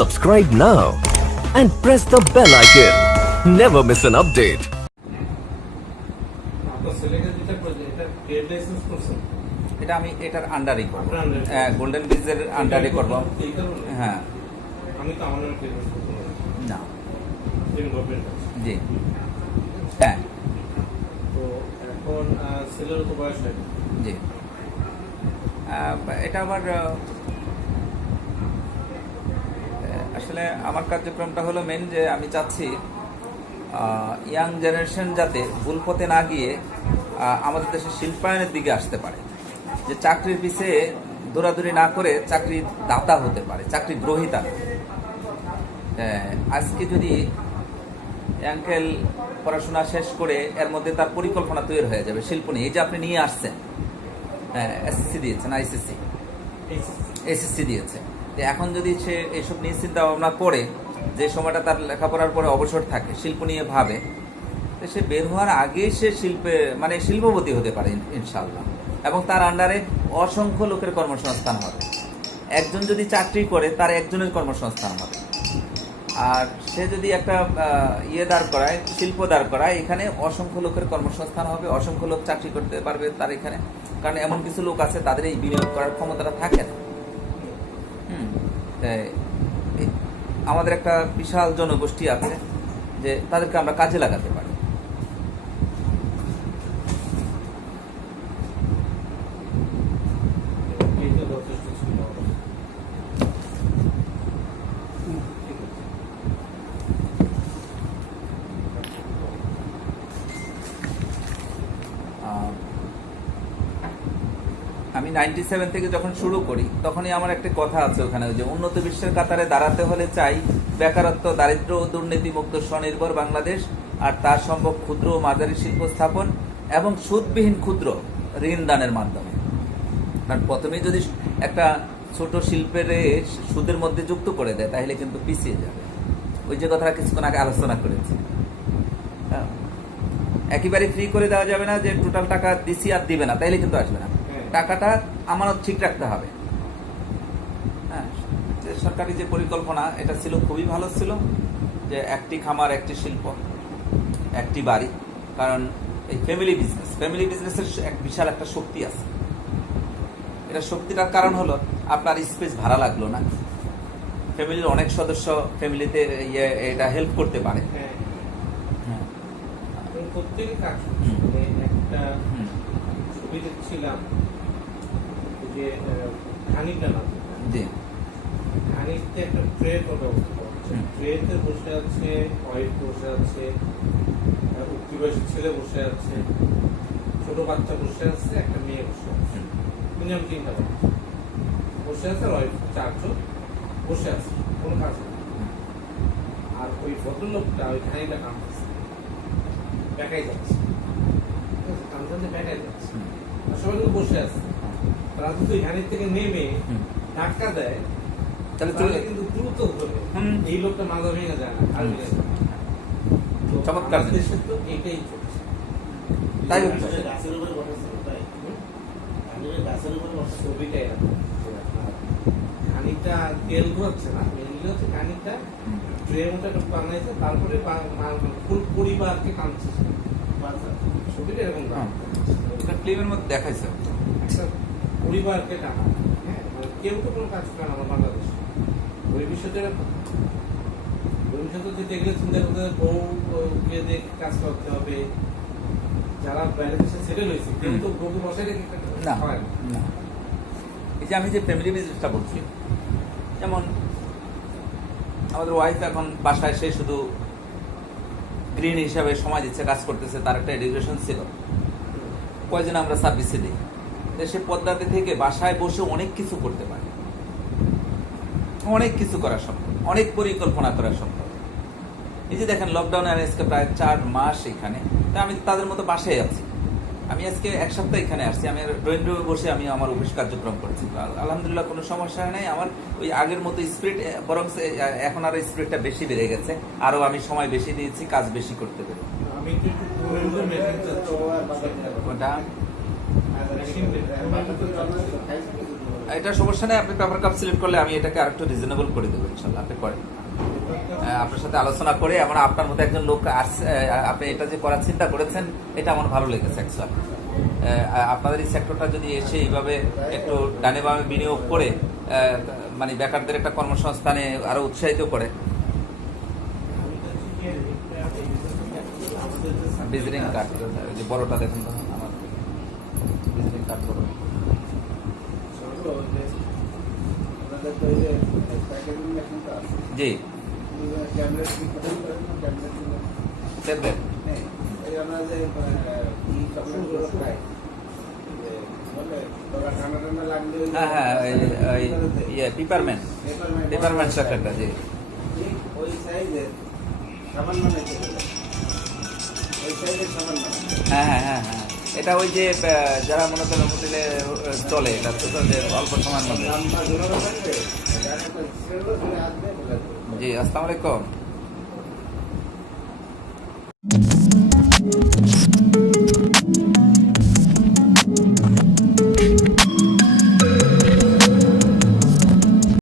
Subscribe now and press the bell icon. Never miss an update. এটা আমি এটার আন্ডারে করব, গোল্ডেন ব্রিজের আন্ডারে করব। হ্যাঁ, আমি তো আমার না জি হ্যাঁ। তো এখন ছেলের তো বয়স হয় জি, এটা আবার আসলে আমার কার্যক্রমটা হলো মেন যে আমি চাচ্ছি ইয়াং জেনারেশন যাতে ভুল পথে না গিয়ে আমাদের দেশের শিল্পায়নের দিকে আসতে পারে, যে চাকরির পিছে দৌড়াদৌড়ি না করে চাকরি দাতা হতে পারে, চাকরি গ্রহীতা। আজকে যদি অ্যাঙ্কেল পড়াশোনা শেষ করে এর মধ্যে তার পরিকল্পনা তৈরি হয়ে যাবে শিল্প নিয়ে, এই যে আপনি নিয়ে আসছেন, এসএসসি দিয়েছেন, এসএসসি দিয়েছে, এখন যদি সে এইসব নিয়ে চিন্তা ভাবনা করে, যে সময়টা তার লেখাপড়ার পরে অবসর থাকে, শিল্প নিয়ে ভাবে, সে বের হওয়ার আগে সে শিল্পপতি হতে পারে ইনশাআল্লাহ। এবং তার আন্ডারে অসংখ্য লোকের কর্মসংস্থান হবে। একজন যদি চাকরি করে তার একজনের কর্মসংস্থান হবে, আর সে যদি একটা দাঁড় করায়, শিল্প দাঁড় করায়, এখানে অসংখ্য লোকের কর্মসংস্থান হবে, অসংখ্য লোক চাকরি করতে পারবে তার এখানে। কারণ এমন কিছু লোক আছে তাদের এই বিনিয়োগ করার ক্ষমতাটা থাকে না। আমাদের একটা বিশাল জনগোষ্ঠী আছে যে তাদেরকে আমরা কাজে লাগাতে পারি। আমি 97 থেকে যখন শুরু করি তখনই আমার একটা কথা আছে ওখানে, যে উন্নত বিশ্বের কাতারে দাঁড়াতে হলে চাই বেকারত্ব, দারিদ্র ও দুর্নীতিমুক্ত স্বনির্ভর বাংলাদেশ, আর তার সম্ভব ক্ষুদ্র ও মাঝারি শিল্প স্থাপন এবং সুদবিহীন ক্ষুদ্র ঋণ দানের মাধ্যমে। কারণ প্রথমেই যদি একটা ছোট শিল্পের সুদের মধ্যে যুক্ত করে দেয় তাহলে কিন্তু পিছিয়ে যাবে। ওই যে কথাটা কিছুক্ষণ আগে আলোচনা করেছি, একেবারে ফ্রি করে দেওয়া যাবে না যে টোটাল টাকা দিছি আর দিবে না, তাইলে কিন্তু আসবে না। টাকাটা আমানত ঠিক রাখতে হবে। হ্যাঁ, সরকারি যে পরিকল্পনা এটা ছিল খুবই ভালো ছিল, যে একটি খামার, একটি শিল্প, একটি বাড়ি। কারণ এই ফ্যামিলি বিজনেসের বিশাল একটা শক্তি আছে। এটা শক্তিটার কারণ হলো আপনার স্পেস ভাড়া লাগলো না, ফ্যামিলির অনেক সদস্য ফ্যামিলিতে এটা হেল্প করতে পারে। প্রত্যেকে কাজ একটা ছবি দেখছিলাম যে খানিকটা না খানিকতে একটা ট্রেড ট্রেতে বসে আছে, ওয়াইফ বসে আছে, উক্তিবয়সী ছেলে বসে আছে, ছোট বাচ্চা বসে আছে, একটা মেয়ে বসে আছে, মিনিমাম 3টা বসে আছে, ওয়াইফ 4 জন বসে আছে, কোনো কাজ নেই। আর ওই ভদ্রলোকটা ওই খানিকটা কামতেছে, বেকাই যাচ্ছে, বেকাই যাচ্ছে, সবাই কিন্তু বসে আছে। তারা যদি গাড়ির থেকে নেমে ধাক্কা দেয় তাহলে কিন্তু দ্রুত ধরে এই লোকটা মাজা ভেঙে যায় না, আর ভেঙে যায়। চমৎকার দেশে তো এটাই চলছে, তাই গাছের উপরে বসেছিল, তাই গাছের উপরে ছবিটা এরকম খানিকটা তেল ঘুরছে না, মেনলি হচ্ছে খানিকটা ট্রের মতো একটা বানাইছে, তারপরে ফুল পরিবারকে কাঁদছে। ছবিটা এরকম ফিল্মের মধ্যে দেখাইছে একটা পরিবারকে টাকা, হ্যাঁ, কেউ তো কোনো কাজ করে না আমার বাংলাদেশে। ভবিষ্যতে দেখলে চিন্তা করতে হবে, বউকে দেখে কাজ করতে হবে। যারা বাইরে দেশে সেটেল হয়েছে কেউ তো বউকে বসাই রেখে খাওয়ায় না। এই যে আমি যে ফ্যামিলি বিজনেসটা বলছি, যেমন আমাদের ওয়াইফ এখন বাসায়, সে শুধু গ্রিন হিসাবে সময় দিচ্ছে, কাজ করতেছে, তার একটা এডুকেশন ছিল, কয়জন আমরা সার্ভিসে দিই, সে পদ্মাতে থেকে বাসায় বসে অনেক কিছু করতে পারে, অনেক কিছু করা সম্ভব, অনেক পরিকল্পনা করা সম্ভব। এই যে দেখেন লকডাউনে আমি আজকে প্রায় 4 মাস এখানে, তা আমি তাদের মতো বাসায় আছি। আমি আজকে 1 সপ্তাহ এখানে আসছি, আমি ড্রয়িং রুমে বসে আমি আমার অফিস কার্যক্রম করছি। আলহামদুলিল্লাহ কোনো সমস্যা নেই আমার, ওই আগের মতো স্পিরিট, বরং এখন আরো স্পিরিটটা বেশি বেড়ে গেছে, আরো আমি সময় বেশি দিয়েছি, কাজ বেশি করতে পারি। এটা সমস্যা নেই, আপনি পেপার কাপ সিলেক্ট করলে আমি এটাকে আরেকটু রিজনেবল করে দেবো ইনশাল্লাহ, আপনি করেন। আপনার সাথে আলোচনা করে আমার আপনার মতো একজন লোক আসছে, আপনি এটা যে করার চিন্তা করেছেন এটা আমার ভালো লেগেছে অ্যাকচুয়ালি। আপনাদের এই সেক্টরটা যদি এসে এইভাবে একটু ডানে বামে বিনিয়োগ করে মানে বেকারদের একটা কর্মসংস্থানে আরো উৎসাহিত করে। ভিজিটিং কার্ড যে বড়টা দেখুন তো, আমার ভিজিটিং কার্ড বড়। জি ট্যাবলেট, হ্যাঁ হ্যাঁ ইয়ে পেপারম্যান চকলেটটা, জি হ্যাঁ হ্যাঁ হ্যাঁ হ্যাঁ, এটা ওই যে যারা মনে করেন হোটেলে চলে, এটা তো যে অল্প সময়ের মধ্যে। জি আসসালামু আলাইকুম।